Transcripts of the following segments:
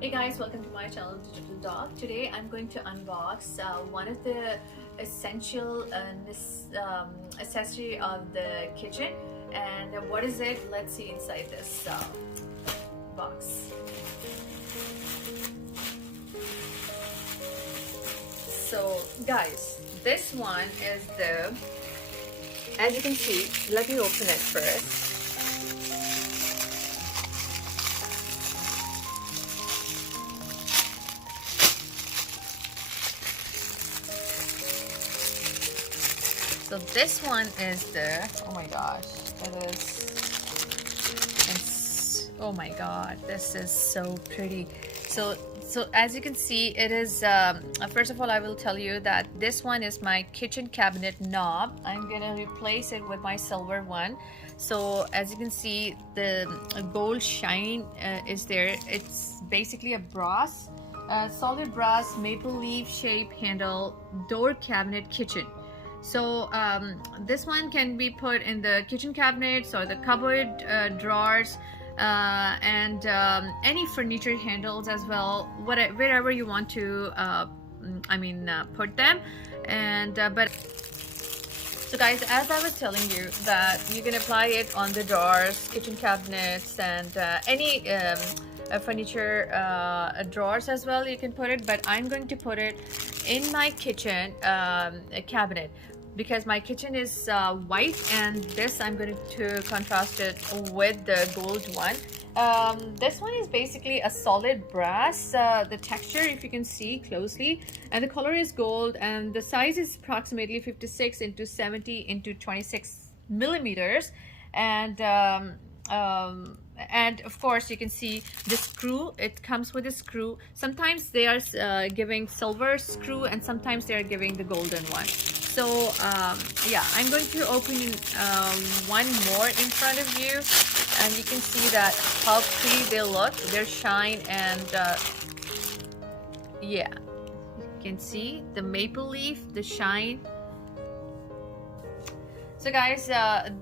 Hey guys, welcome to my channel Digital Dog. Today I'm going to unbox one of the essential accessory of the kitchen. And what is it? Let's see inside this box. So guys, this one is as you can see, let me open it first. So this one is oh my gosh, oh my god, this is so pretty. So as you can see, it is, first of all, I will tell you that this one is my kitchen cabinet knob. I'm gonna replace it with my silver one. So as you can see, the gold shine is there. It's basically a brass, solid brass maple leaf shape handle door cabinet kitchen. So this one can be put in the kitchen cabinets or the cupboard drawers and any furniture handles as well, wherever you want to put them. And but so guys, as I was telling you, that you can apply it on the drawers, kitchen cabinets, and any furniture drawers as well, you can put it. But I'm going to put it in my kitchen cabinet, because my kitchen is white, and this I'm going to contrast it with the gold one. This one is basically a solid brass, the texture, if you can see closely, and the color is gold, and the size is approximately 56 into 70 into 26 millimeters. And of course you can see the screw. It comes with a screw. Sometimes they are giving silver screw, and sometimes they are giving the golden one. So yeah, I'm going to open one more in front of you, and you can see that how pretty they look, their shine, and yeah, you can see the maple leaf, the shine. So guys,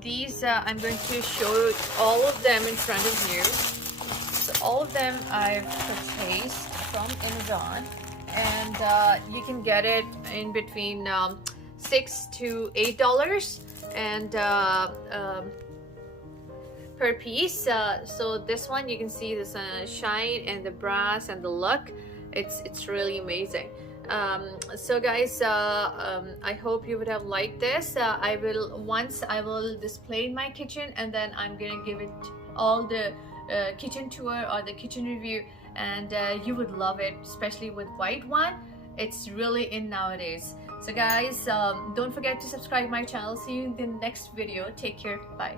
these I'm going to show all of them in front of you. So all of them I've purchased from Amazon, and you can get it in between $6 to $8 and per piece. So this one, you can see this shine and the brass and the look. It's really amazing. So guys, I hope you would have liked this. I will display in my kitchen, and then I'm gonna give it all the kitchen tour or the kitchen review, and you would love it, especially with white one. It's really in nowadays. So guys, don't forget to subscribe my channel. See you in the next video. Take care. Bye.